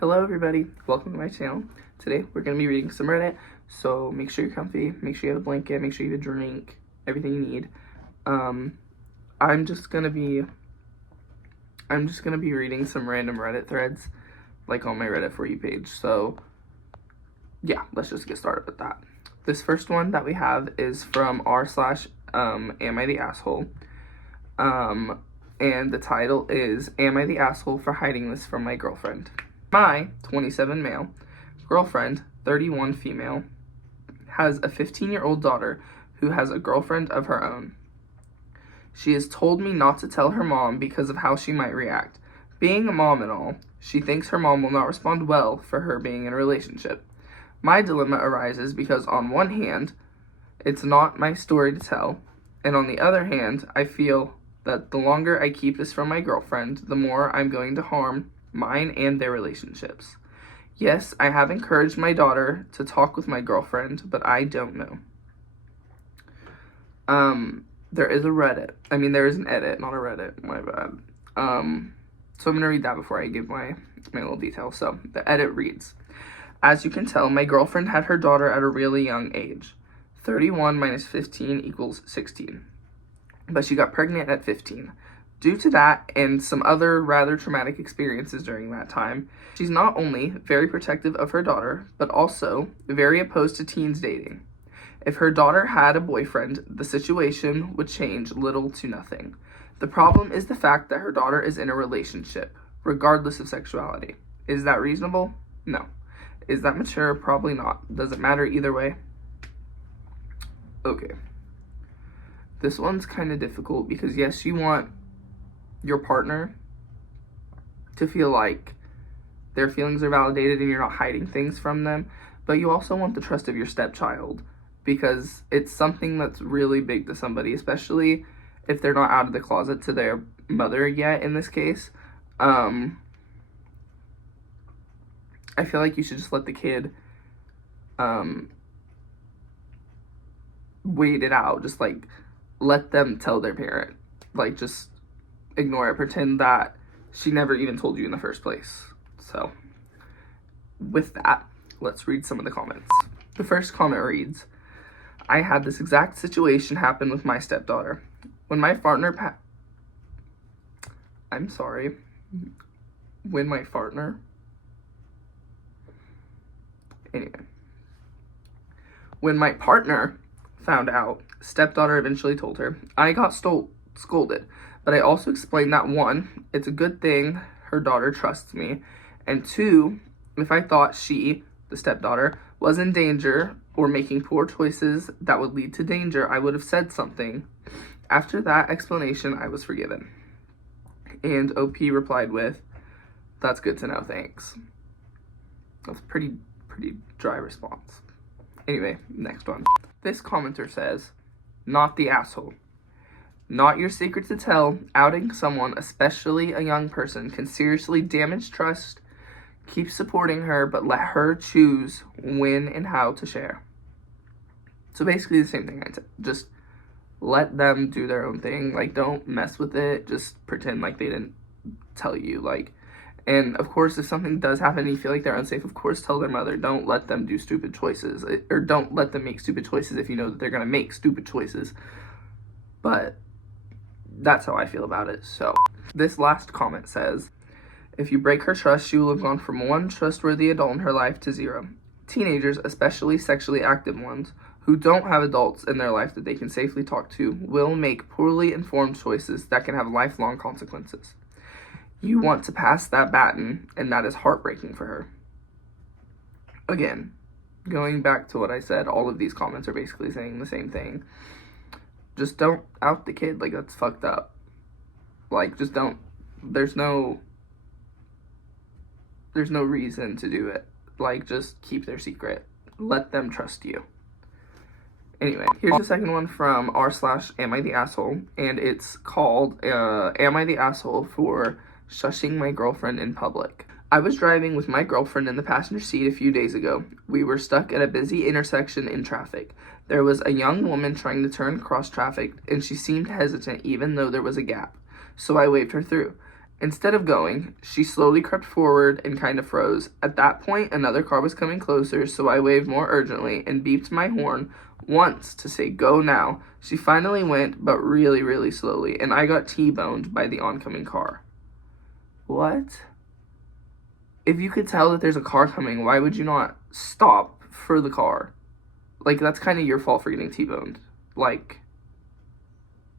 Hello everybody, welcome to my channel. Today we're going to be reading some Reddit, so make sure you're comfy, make sure you have a blanket, make sure you have a drink, everything you need. I'm just gonna be reading some random Reddit threads, like on my Reddit For You page, so yeah, let's just get started with that. This first one that we have is from r/am I the asshole, and the title is, Am I the asshole for hiding this from my girlfriend? My 27 male girlfriend, 31 female, has a 15-year-old daughter who has a girlfriend of her own. She has told me not to tell her mom because of how she might react. Being a mom and all, she thinks her mom will not respond well for her being in a relationship. My dilemma arises because on one hand, it's not my story to tell, and on the other hand, I feel that the longer I keep this from my girlfriend, the more I'm going to harm mine and their relationships. Yes, I have encouraged my daughter to talk with my girlfriend, but I don't know. There is an edit, not a Reddit, my bad. So I'm going to read that before I give my little details. So, the edit reads, as you can tell, my girlfriend had her daughter at a really young age. 31 minus 15 equals 16. But she got pregnant at 15. Due to that and some other rather traumatic experiences during that time, she's not only very protective of her daughter, but also very opposed to teens dating. If her daughter had a boyfriend, the situation would change little to nothing. The problem is the fact that her daughter is in a relationship, regardless of sexuality. Is that reasonable? No. Is that mature? Probably not. Does it matter either way? Okay. This one's kind of difficult because yes, you want your partner to feel like their feelings are validated and you're not hiding things from them, but you also want the trust of your stepchild because it's something that's really big to somebody, especially if they're not out of the closet to their mother yet in this case. I feel like you should just let the kid wait it out. Just like let them tell their parent. Like just ignore it. Pretend that she never even told you in the first place. So with that, let's read some of the comments. The first comment reads, I had this exact situation happen with my stepdaughter. When my partner When my partner found out, stepdaughter eventually told her. I got scolded, but I also explained that 1, it's a good thing her daughter trusts me, and 2, if I thought she, the stepdaughter, was in danger or making poor choices that would lead to danger, I would have said something. After that explanation, I was forgiven. And OP replied with, that's good to know, thanks. That's pretty dry response. Anyway, next one. This commenter says, not the asshole. Not your secret to tell. Outing someone, especially a young person, can seriously damage trust. Keep supporting her, but let her choose when and how to share. So basically the same thing I said. Just let them do their own thing. Like, don't mess with it. Just pretend like they didn't tell you. Like, and of course, if something does happen and you feel like they're unsafe, of course, tell their mother. Don't let them do stupid choices. Or don't let them make stupid choices if you know that they're going to make stupid choices. But that's how I feel about it. So this last comment says, if you break her trust, she will have gone from 1 trustworthy adult in her life to 0. Teenagers, especially sexually active ones, who don't have adults in their life that they can safely talk to, will make poorly informed choices that can have lifelong consequences. You want to pass that baton, and that is heartbreaking for her. Again, going back to what I said, all of these comments are basically saying the same thing. Just don't out the kid. Like, that's fucked up. Like, just don't. There's no reason to do it. Like, just keep their secret. Let them trust you. Anyway, here's the second one from r/am I the asshole, and it's called, Am I the asshole for shushing my girlfriend in public? I was driving with my girlfriend in the passenger seat a few days ago. We were stuck at a busy intersection in traffic. There was a young woman trying to turn across traffic, and she seemed hesitant even though there was a gap. So I waved her through. Instead of going, she slowly crept forward and kind of froze. At that point, another car was coming closer, so I waved more urgently and beeped my horn once to say, "Go now." She finally went, but really, really slowly, and I got T-boned by the oncoming car. What? If you could tell that there's a car coming, why would you not stop for the car? Like, that's kind of your fault for getting T-boned. Like,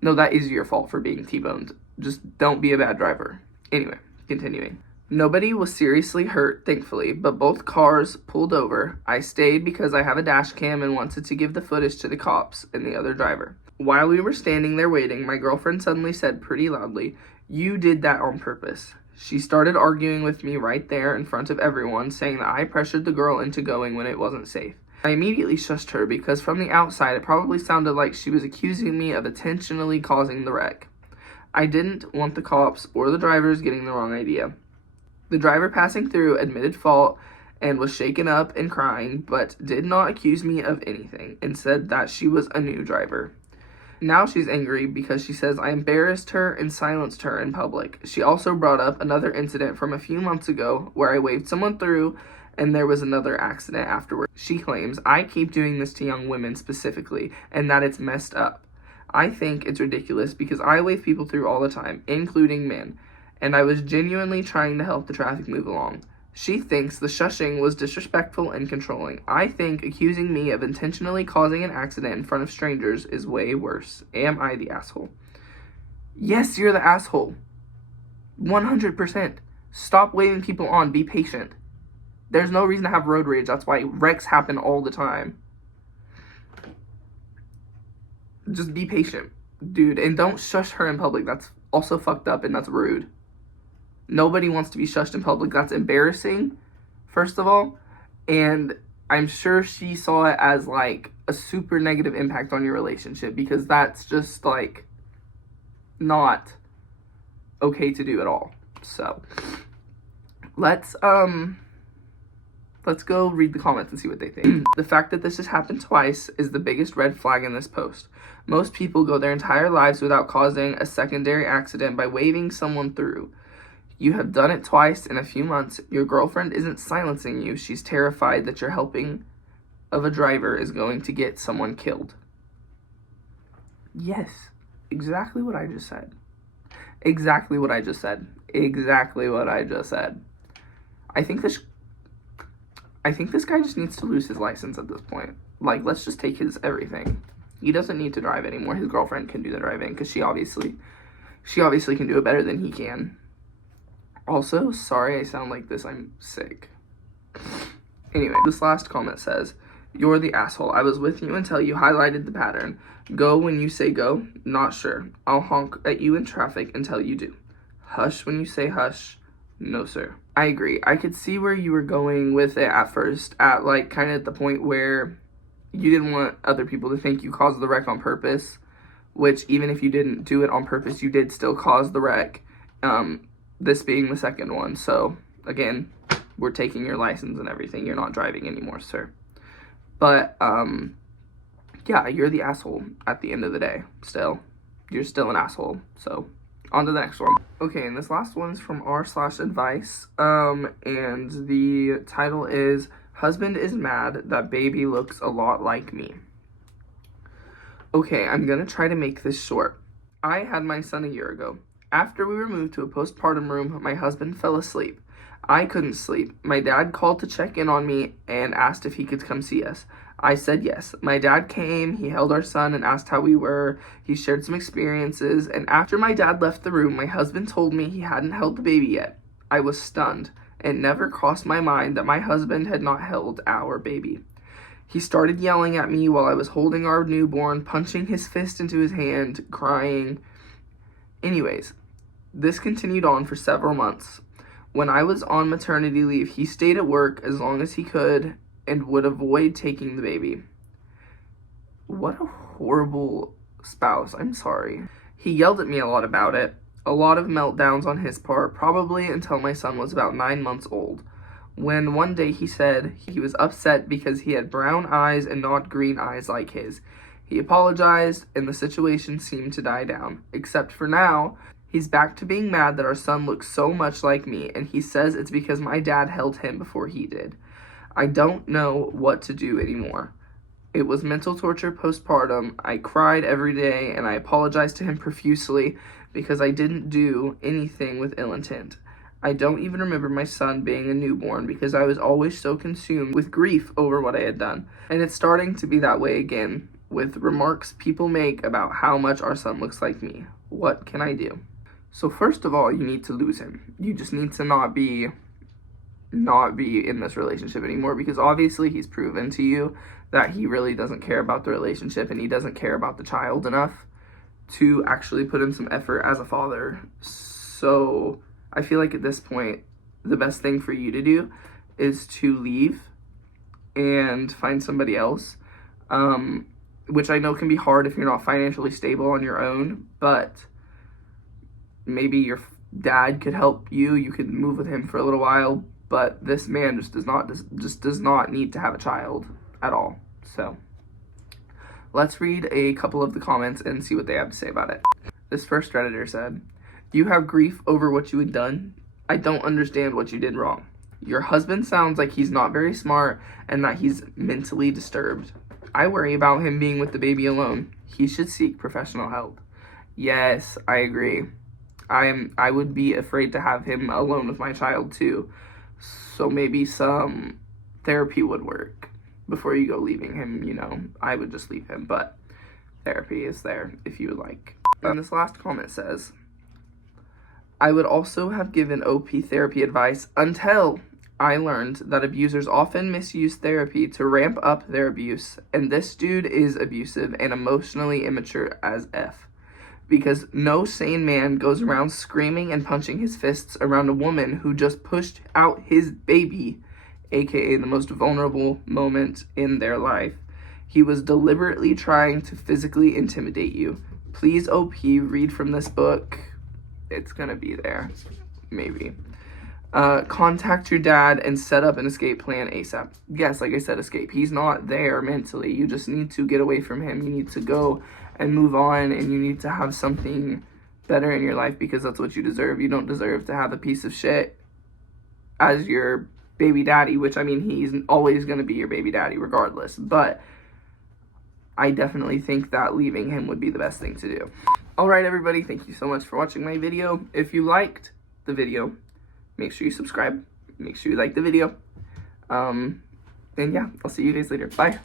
no, that is your fault for being T-boned. Just don't be a bad driver. Anyway, continuing. Nobody was seriously hurt, thankfully, but both cars pulled over. I stayed because I have a dash cam and wanted to give the footage to the cops and the other driver. While we were standing there waiting, my girlfriend suddenly said pretty loudly, "You did that on purpose." She started arguing with me right there in front of everyone, saying that I pressured the girl into going when it wasn't safe. I immediately shushed her because from the outside it probably sounded like she was accusing me of intentionally causing the wreck. I didn't want the cops or the drivers getting the wrong idea. The driver passing through admitted fault and was shaken up and crying, but did not accuse me of anything and said that she was a new driver. Now she's angry because she says I embarrassed her and silenced her in public. She also brought up another incident from a few months ago where I waved someone through and there was another accident afterward. She claims I keep doing this to young women specifically and that it's messed up. I think it's ridiculous because I wave people through all the time, including men, and I was genuinely trying to help the traffic move along. She thinks the shushing was disrespectful and controlling. I think accusing me of intentionally causing an accident in front of strangers is way worse. Am I the asshole? Yes, you're the asshole. 100%. Stop waving people on. Be patient. There's no reason to have road rage. That's why wrecks happen all the time. Just be patient, dude. And don't shush her in public. That's also fucked up and that's rude. Nobody wants to be shushed in public. That's embarrassing, first of all. And I'm sure she saw it as like a super negative impact on your relationship because that's just like not okay to do at all. So let's go read the comments and see what they think. The fact that this has happened twice is the biggest red flag in this post. Most people go their entire lives without causing a secondary accident by waving someone through. You have done it twice in a few months. Your girlfriend isn't silencing you. She's terrified that your helping of a driver is going to get someone killed. Yes, exactly what I just said. Exactly what I just said. Exactly what I just said. I think this guy just needs to lose his license at this point. Like, let's just take his everything. He doesn't need to drive anymore. His girlfriend can do the driving because she obviously can do it better than he can. Also, sorry I sound like this. I'm sick. Anyway, this last comment says, "You're the asshole. I was with you until you highlighted the pattern. Go when you say go. Not sure. I'll honk at you in traffic until you do. Hush when you say hush. No, sir." I agree. I could see where you were going with it at first, at like kind of at the point where you didn't want other people to think you caused the wreck on purpose, which even if you didn't do it on purpose, you did still cause the wreck. This being the second one. So again, we're taking your license and everything. You're not driving anymore, sir. But yeah, you're the asshole at the end of the day. Still, you're still an asshole. So on to the next one. Okay, and this last one's from r/advice. And the title is "Husband is mad that baby looks a lot like me." Okay, I'm gonna try to make this short. I had my son a year ago. After we were moved to a postpartum room, my husband fell asleep. I couldn't sleep. My dad called to check in on me and asked if he could come see us. I said yes. My dad came, he held our son and asked how we were. He shared some experiences, and after my dad left the room, my husband told me he hadn't held the baby yet. I was stunned. It never crossed my mind that my husband had not held our baby. He started yelling at me while I was holding our newborn, punching his fist into his hand, crying. Anyways, this continued on for several months. When I was on maternity leave, he stayed at work as long as he could and would avoid taking the baby. What a horrible spouse. I'm sorry. He yelled at me a lot about it. A lot of meltdowns on his part, probably until my son was about 9 months old. When one day he said he was upset because he had brown eyes and not green eyes like his. He apologized and the situation seemed to die down. Except for now, He's back to being mad that our son looks so much like me, and he says it's because my dad held him before he did. I don't know what to do anymore. It was mental torture postpartum. I cried every day, and I apologized to him profusely because I didn't do anything with ill intent. I don't even remember my son being a newborn because I was always so consumed with grief over what I had done. And it's starting to be that way again with remarks people make about how much our son looks like me. What can I do? So first of all, you need to lose him. You just need to not be in this relationship anymore, because obviously he's proven to you that he really doesn't care about the relationship and he doesn't care about the child enough to actually put in some effort as a father. So I feel like at this point, the best thing for you to do is to leave and find somebody else, which I know can be hard if you're not financially stable on your own, but maybe your dad could help you. You could move with him for a little while, but this man just does not need to have a child at all. So let's read a couple of the comments and see what they have to say about it. This first Redditor said, "You have grief over what you had done? I don't understand what you did wrong. Your husband sounds like he's not very smart and that he's mentally disturbed. I worry about him being with the baby alone. He should seek professional help." Yes, I agree. I would be afraid to have him alone with my child too. So maybe some therapy would work before you go leaving him, I would just leave him, but therapy is there if you would like. And this last comment says, "I would also have given OP therapy advice until I learned that abusers often misuse therapy to ramp up their abuse, and this dude is abusive and emotionally immature as F. Because no sane man goes around screaming and punching his fists around a woman who just pushed out his baby, aka the most vulnerable moment in their life. He was deliberately trying to physically intimidate you. Please, OP, read from this book." It's gonna be there, maybe. "Contact your dad and set up an escape plan ASAP." Yes, like I said, escape. He's not there mentally. You just need to get away from him. You need to go and move on, and you need to have something better in your life because that's what you deserve. You don't deserve to have a piece of shit as your baby daddy, which, I mean, he's always going to be your baby daddy regardless. But I definitely think that leaving him would be the best thing to do. Alright, everybody, thank you so much for watching my video. If you liked the video, make sure you subscribe. Make sure you like the video. And yeah, I'll see you guys later. Bye.